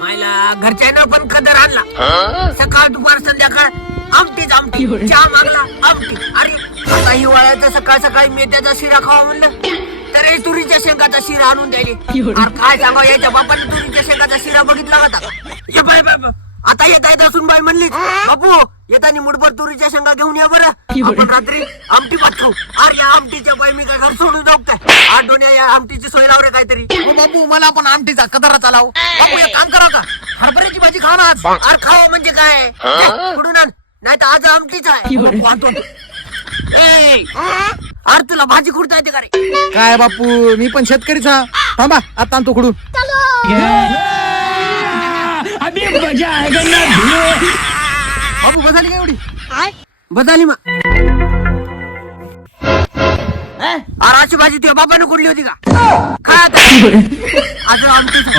मायला घरच्यानं पण कदर आणला. सकाळ दुपार संध्याकाळ आमटीच आमटी, चहा मागला आमटी. अरे आता हिवाळ्याचा सकाळ सकाळी मेथ्याचा शिरा खावा म्हणलं तर हे तुरीच्या शेंगाचा शिरा आणून द्यायले. अरे काय सांगा, याच्या बापाने तुरीच्या शेंगाचा शिरा बघितला होता का? ये बाय बाय बाय. आता येता येता सुनबाई म्हणली, बापू येतानी मुठभर तुरीच्या शेंगा घेऊन या बरं, आपण रात्री आमटी भात खाऊ. अरे या आमटीच्या बाई मी काय घर सोडून जाऊ काय? आठवण्या या आमटीची सोय लाव रे काहीतरी. हो बापू, मला पण आमटीचा कदराचा लाव. बापू एक काम करा का, हरभऱ्याची भाजी खा ना आज. अरे खावा म्हणजे काय, कुठून आण, नाही तर आज आमटीचा आहे. बापू आणतो. अरे तुला भाजी खुडता येते का रे? काय बापू, मी पण शेतकरीच हा. थांबा आता आणतो खुडून. बापू बसाली का एवढी? बदली मा अरे अशी भाजी तुझ्या बापाने कुठली होती का? काय आता आज आमटीचा